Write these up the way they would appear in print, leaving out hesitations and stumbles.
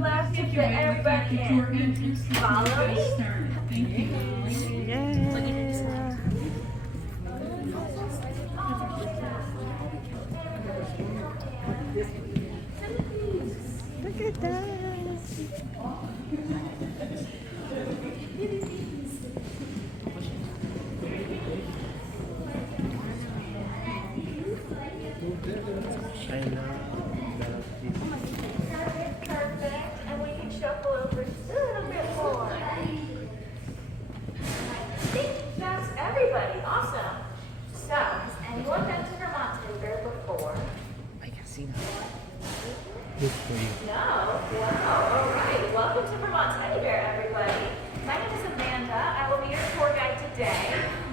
Left to fit everybody in. Follow me. Yeah. Look at that. I Perfect. And we can shuffle over just a little bit more. I think that's everybody. Awesome. So, has anyone been to Vermont Timber before? I can see now. No? Wow. All right. Welcome to Vermont Teddy Bear, everybody. My name is Amanda. I will be your tour guide today.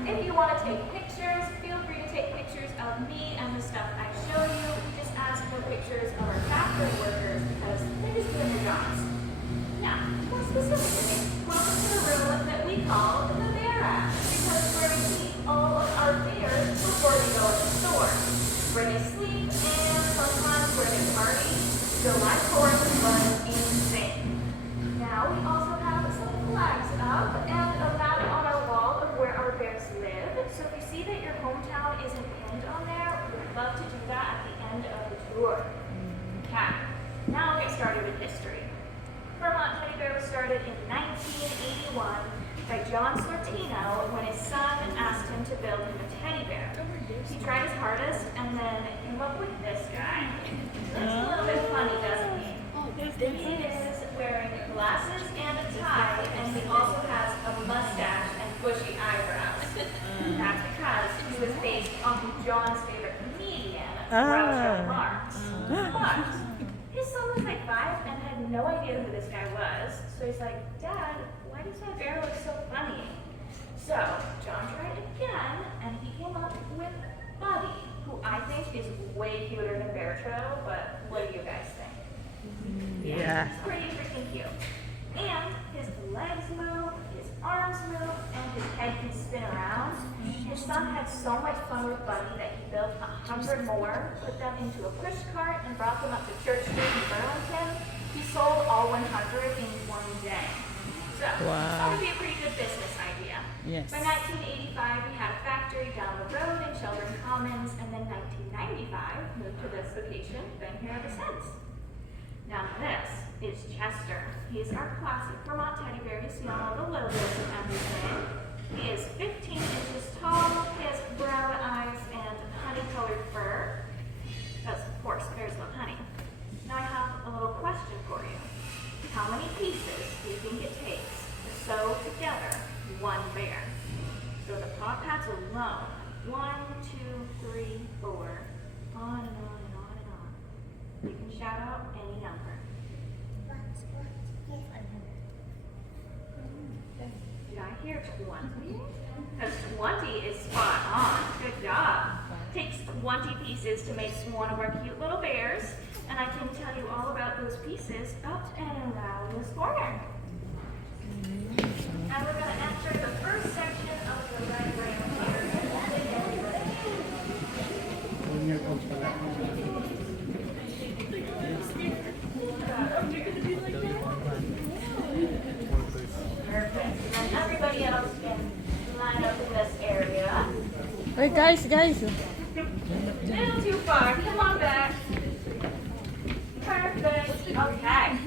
If you want to take pictures, feel free to take pictures of me and the stuff I show you. Just ask for pictures of our factory workers because they're just doing their jobs. Now, more specifically, welcome to the room that we call the Bear Rack because it's where we keep all of our bears before they go in the store. Where they sleep and sometimes where they party. So my tour was insane. Now we also have some flags up and a map on our wall of where our bears live. So if you see that your hometown isn't pinned on there, we'd love to do that at the end of the tour. Okay, now we'll get started with history. Vermont Teddy Bear was started in 1981 by John Sortino when his son asked him to build him a teddy bear. He tried his hardest and then came up with this guy. Looks a little bit funny, doesn't he? He is wearing glasses and a tie, and he also has a mustache and bushy eyebrows. That's because he was based on John's favorite comedian, Groucho Marx. But his son was like 5 and had no idea who this guy was. So he's like, Dad, why does my bear look so funny? So John tried again, and he came up with Buddy, who I think is way cuter than Beartro, but what do you guys think? Yeah. He's pretty freaking cute. And his legs move, his arms move, and his head can spin around. His son had so much fun with Buddy that he built 100 more, put them into a push cart, and brought them up to Church Street in Burlington. He sold all 100 in one day. So, that would be a pretty good business idea. Yes. By 1985, we had a factory down the road in Sheldon Commons, and then 1995, moved to this location, been here ever since. Now this is Chester. He's our classic Vermont teddy bear. You see all the logos and everything. He is 15 inches tall, he has brown eyes and honey-colored fur. Because, of course, bears love honey. Now I have a little question for you. How many pieces do you think it takes to sew together one bear? So the top hats alone, 1, 2, 3, 4, on and on and on and on. You can shout out any number. Did I hear 20? Because 20 is spot on. Good job. Takes 20 pieces to make one of our cute little bears, and I can tell you all about those pieces up and around this corner. And we're going to enter the first section of the library here. Perfect. And then everybody else can line up in this area. Wait, guys. A little too far. Come on back. Perfect. Okay.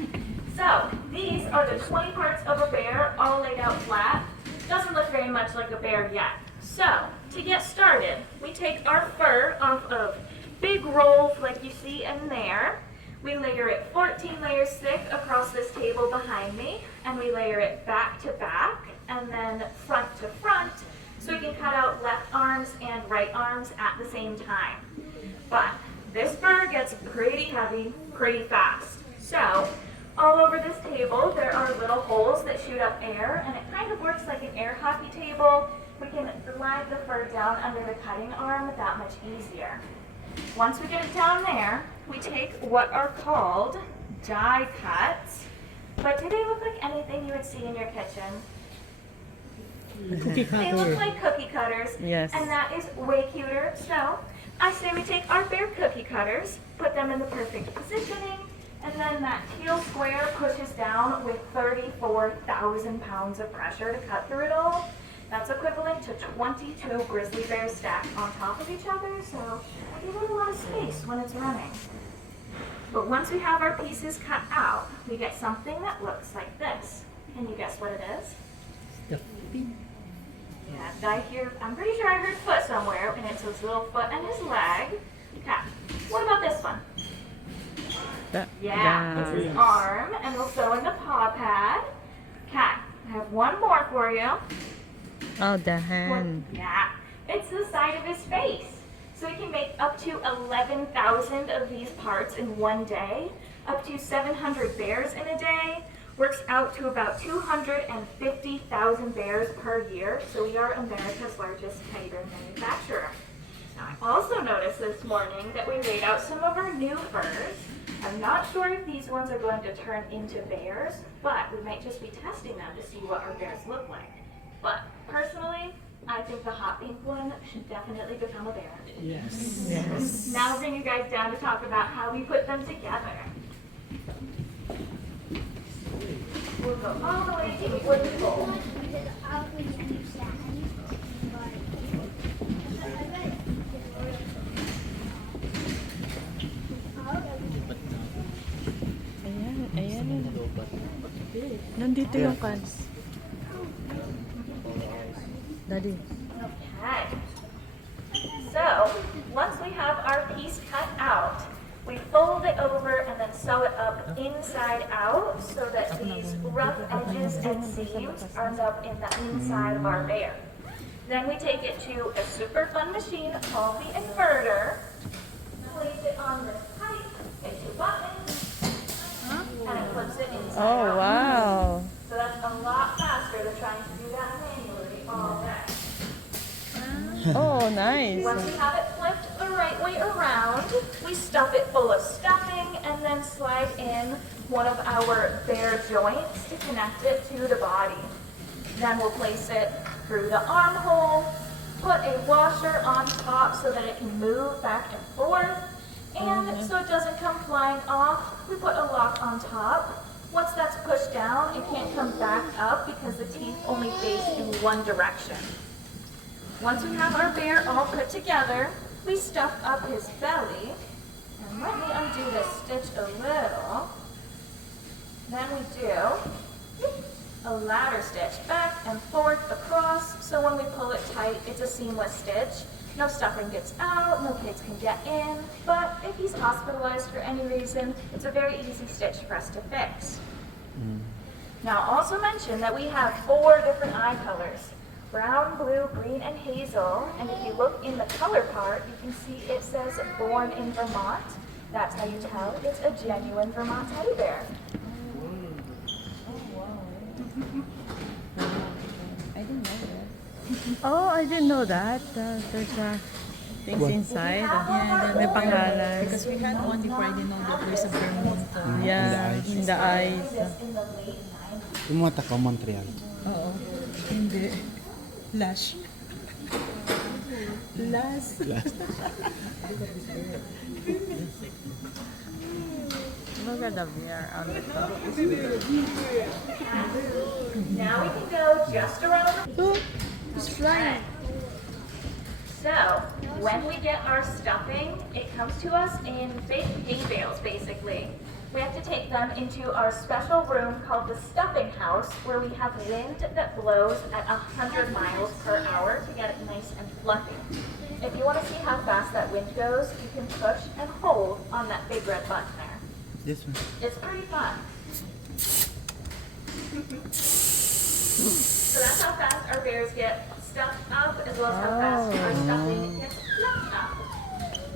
So, these are the 20 parts of a bear all laid out flat. Doesn't look very much like a bear yet. So, to get started, we take our fur off of big rolls like you see in there. We layer it 14 layers thick across this table behind me, and we layer it back to back, and then front to front, so we can cut out left arms and right arms at the same time. But this fur gets pretty heavy pretty fast. So, all over this table, there are little holes that shoot up air, and it kind of works like an air hockey table. We can slide the fur down under the cutting arm that much easier. Once we get it down there, we take what are called die cuts. But do they look like anything you would see in your kitchen? Cookie They look like cookie cutters. Yes. And that is way cuter. So I say we take our bear cookie cutters, put them in the perfect positioning, And then that teal square pushes down with 34,000 pounds of pressure to cut through it all. That's equivalent to 22 grizzly bears stacked on top of each other, so I give it a lot of space when it's running. But once we have our pieces cut out, we get something that looks like this. Can you guess what it is? Stuffy. Yeah, did I hear? I'm pretty sure I heard foot somewhere, and it's his little foot and his leg. Okay, what about this one? Yeah, it's his arm, and we'll sew in the paw pad. Okay, I have one more for you. Oh, the hand. Yeah, it's the side of his face. So we can make up to 11,000 of these parts in one day, up to 700 bears in a day. Works out to about 250,000 bears per year, so we are America's largest teddy bear manufacturer. Now, I also noticed this morning that we laid out some of our new furs. I'm not sure if these ones are going to turn into bears, but we might just be testing them to see what our bears look like. But personally, I think the hot pink one should definitely become a bear. Yes. Yes. Now I'll bring you guys down to talk about how we put them together. We'll go all the way to the wooden bowl. Ayan, ayan. Nandito yung cans. Daddy. Okay. So, once we have our piece cut out, we fold it over and then sew it up inside out so that these rough edges and seams are up in the inside of our bear. Then we take it to a super fun machine called the inverter, place it on this pipe, hit two buttons, and it puts it inside Oh, out. wow. So that's a lot faster than trying to do that manually all day. Oh, nice. Once we have it flipped the right way around, we stuff it full of stuffing and then slide in one of our bear joints to connect it to the body. Then we'll place it through the armhole, put a washer on top so that it can move back and forth, and so it doesn't come flying off, we put a lock on top. Once that's pushed down, it can't come back up because the teeth only face in one direction. Once we have our bear all put together, we stuff up his belly. And let me undo this stitch a little. Then we do a ladder stitch back and forth across, so when we pull it tight, it's a seamless stitch. No stuffing gets out, no kids can get in, but if he's hospitalized for any reason, it's a very easy stitch for us to fix. Now, I'll also mention that we have 4 different eye colors: brown, blue, green, and hazel. And if you look in the color part, you can see it says born in Vermont. That's how you tell it's a genuine Vermont teddy bear. Oh, I didn't know that. There's things inside. Yeah, May pangalan. Because we had one before, I didn't know that there's a Vermont. Yeah, in the eyes. In the late 90s. Pumunta ka Montreal. Oo. Hindi. Lash. Last. Look at the bear on the top. Now we can go just around the It's flying. So, when we get our stuffing, it comes to us in big hay bales, basically. We have to take them into our special room called the stuffing house, where we have wind that blows at 100 miles per hour to get it nice and fluffy. If you want to see how fast that wind goes, you can push and hold on that big red button there. This one. It's pretty fun. So that's how fast our bears get stuffed up, as well as how fast our stuffing gets fluffed up.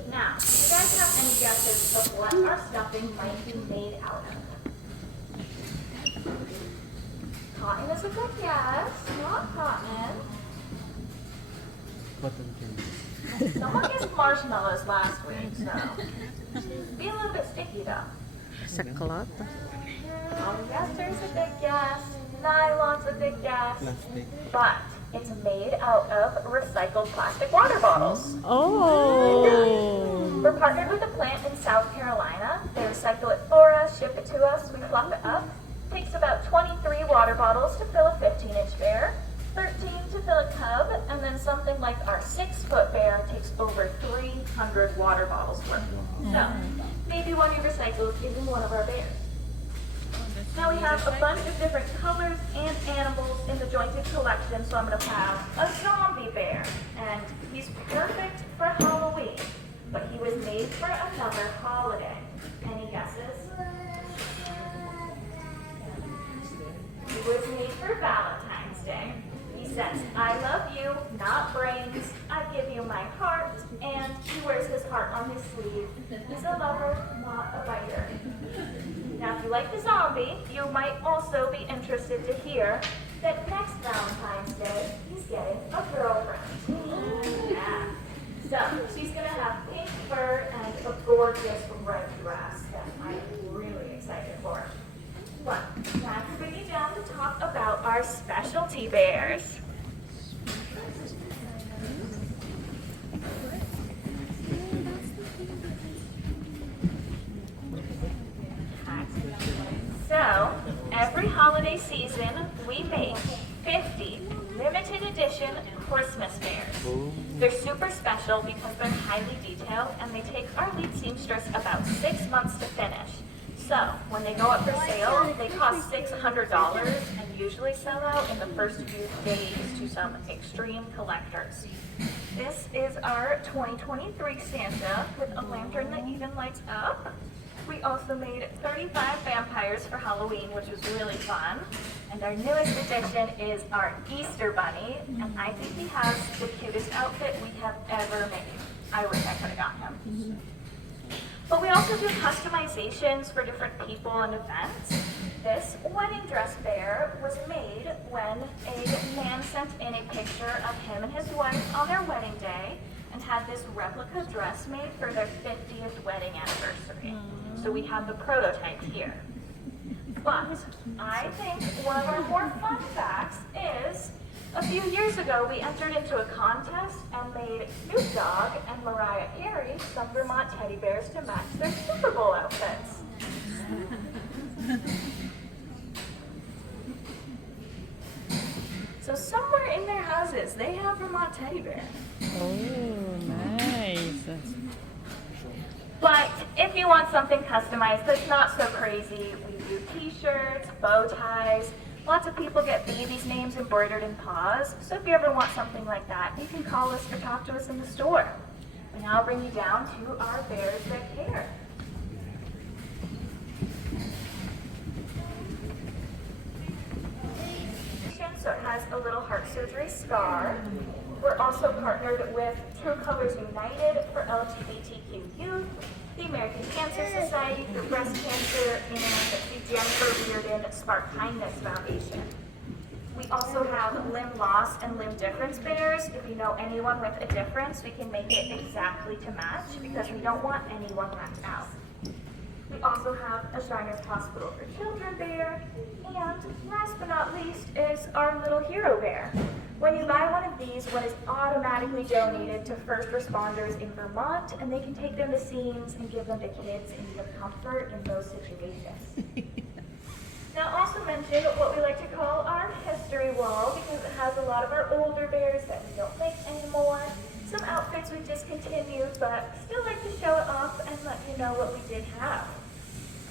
Now, do you guys have any guesses of what our stuffing might be made out of? Cotton is a good guess. Not cotton. Cotton candy. Someone guessed marshmallows last week, so be a little bit sticky though. Saklot. Polyester is a big guess. Nylon's a big guess. Plastic. But It's made out of recycled plastic water bottles. Oh. We're partnered with a plant in South Carolina. They recycle it for us, ship it to us, we fluff it up. Takes about 23 water bottles to fill a 15-inch bear, 13 to fill a cub, and then something like our 6-foot bear takes over 300 water bottles worth. So, maybe one you recycled is in one of our bears. Now we have a bunch of different colors and animals in the jointed collection, so I'm going to have a zombie bear, and he's perfect for Halloween, but he was made for another holiday. Any guesses? He was made for Valentine's Day. He says, I love you, not brains. I give you my heart. And he wears his heart on his sleeve. He's a lover, not a biter. Now, if you like the zombie, you might also be interested to hear that next Valentine's Day, he's getting a girlfriend. Yeah. So, she's going to have pink fur and a gorgeous red dress that I'm really excited for. But now to bring you down to talk about our specialty bears. So, every holiday season, we make 50 limited edition Christmas bears. They're super special because they're highly detailed and they take our lead seamstress about 6 months to finish. So, when they go up for sale, they cost $600 and usually sell out in the first few days to some extreme collectors. This is our 2023 Santa with a lantern that even lights up. We also made 35 vampires for Halloween, which was really fun. And our newest addition is our Easter Bunny, and I think he has the cutest outfit we have ever made. I wish I could have got him. But we also do customizations for different people and events. This wedding dress bear was made when a man sent in a picture of him and his wife on their wedding day and had this replica dress made for their 50th wedding anniversary. So we have the prototype here. But I think one of our more fun facts is a few years ago we entered into a contest and made Snoop Dogg and Mariah Carey some Vermont teddy bears to match their Super Bowl outfits. So somewhere in their houses they have Vermont teddy bears. Oh, nice. But if you want something customized that's not so crazy, we do t-shirts, bow ties. Lots of people get babies' names embroidered in paws. So if you ever want something like that, you can call us or talk to us in the store. And now I'll bring you down to our Bears That Care. So it has a little heart surgery scar. We're also partnered with True Colors United for LGBTQ youth, the American Cancer Society for breast cancer, and the Jennifer Reardon Spark Kindness Foundation. We also have limb loss and limb difference bears. If you know anyone with a difference, we can make it exactly to match because we don't want anyone left out. We also have a Shriners Hospital for Children bear, and last but not least is our little hero bear. When you buy one of these, one is automatically donated to first responders in Vermont, and they can take them to scenes and give them to kids in need of comfort in those situations. Now, also mention what we like to call our history wall, because it has a lot of our older bears that we don't make anymore. Some outfits we've discontinued, but still like to show it off and let you know what we did have.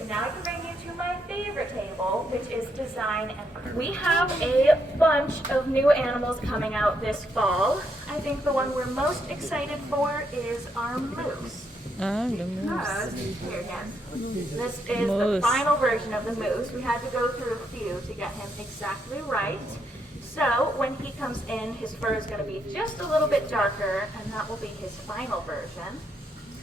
And now I can bring you to my favorite table, which is design and we have a bunch of new animals coming out this fall. I think the one we're most excited for is our moose. Ah, the moose. Because, here again, this is the Moose. final version of the moose. We had to go through a few to get him exactly right. So when he comes in, his fur is going to be just a little bit darker, and that will be his final version.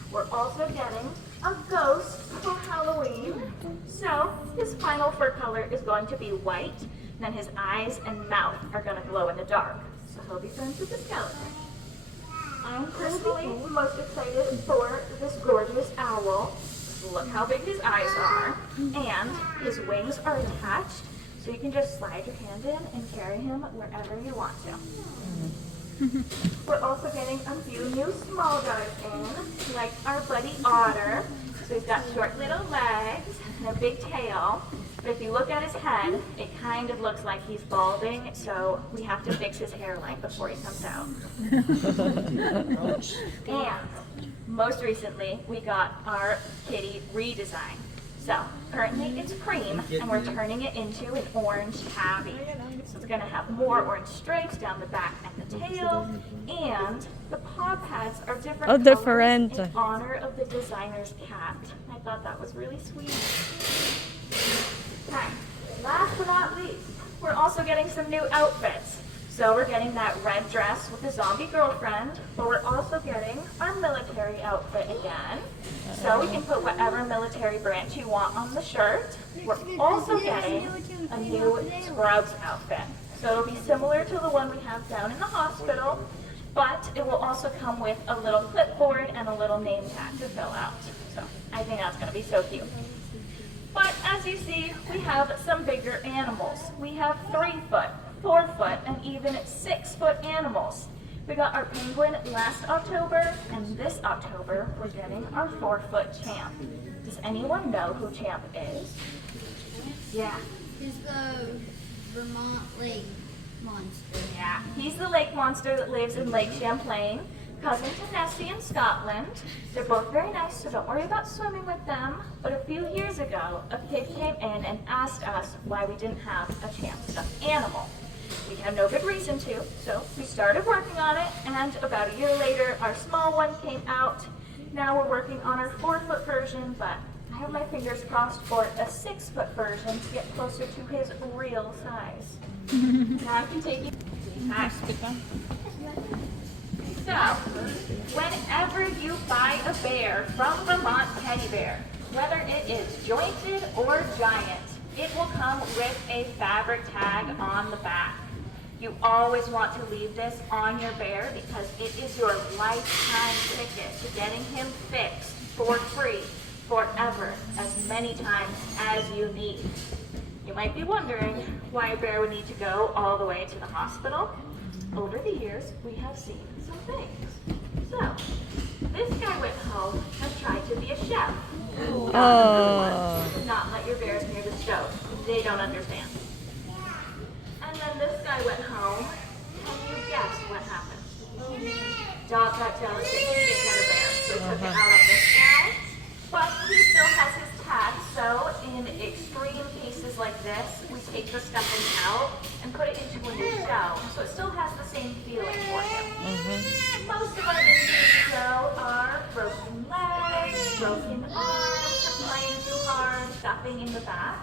We're also getting a ghost for Halloween. So his final fur color is going to be white, and then his eyes and mouth are going to glow in the dark. So he'll be friends with the skeleton. I'm personally most excited for this gorgeous owl. Look how big his eyes are, and his wings are attached, So you can just slide your hand in and carry him wherever you want to. We're also getting a few new small dogs in, like our buddy Otter. So he's got short little legs and a big tail. But if you look at his head, it kind of looks like he's balding, so we have to fix his hairline before he comes out. And most recently, we got our kitty redesign. So currently it's cream, and we're turning it into an orange tabby. So it's gonna have more orange stripes down the back and the tail, and the paw pads are different Oh, colors different. in honor of the designer's cat. I thought that was really sweet. Okay, last but not least, we're also getting some new outfits. So we're getting that red dress with the zombie girlfriend, but we're also getting our military outfit again. So we can put whatever military branch you want on the shirt. We're also getting a new scrubs outfit. So it'll be similar to the one we have down in the hospital, but it will also come with a little clipboard and a little name tag to fill out. So I think that's gonna be so cute. But as you see, we have some bigger animals. We have 3-foot, 4-foot, and even 6-foot animals. We got our penguin last October, and this October we're getting our 4-foot Champ. Does anyone know who Champ is? Yeah. He's the Vermont Lake monster. Yeah, he's the lake monster that lives in Lake Champlain, cousin to Nessie in Scotland. They're both very nice, so don't worry about swimming with them. But a few years ago, a kid came in and asked us why we didn't have a Champ stuffed animal. We had no good reason to, so we started working on it, and about a year later, our small one came out. Now we're working on our 4-foot version, but I have my fingers crossed for a 6-foot version to get closer to his real size. Now I can take you. Hi. So, whenever you buy a bear from Vermont Teddy Bear, whether it is jointed or giant, it will come with a fabric tag on the back. You always want to leave this on your bear because it is your lifetime ticket to getting him fixed for free, forever, as many times as you need. You might be wondering why a bear would need to go all the way to the hospital. Over the years, we have seen some things. So, this guy went home and tried to be a chef. Oh. Do not let your bears near the stove. They don't understand. And then this guy went home. Can you guess what happened? Dog got jealous that he didn't get a bear, so he took it out on this guy. But he still has his tag, so in extreme cases like this, we take the stuffing out and put it into a new shell, so it still has the same feeling for him. Most of our injuries, though, are broken legs, broken arms, playing too hard, stuffing in the back.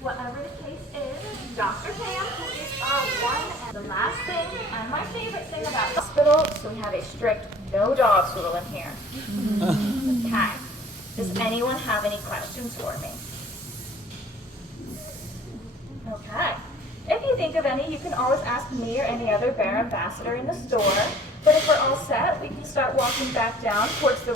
Whatever the case is, Dr. Pam, who is our one and the last thing, and my favorite thing about the hospital, so we have a strict no dogs rule in here. Okay. Does anyone have any questions for me? Okay. If you think of any, you can always ask me or any other bear ambassador in the store. But if we're all set, we can start walking back down towards the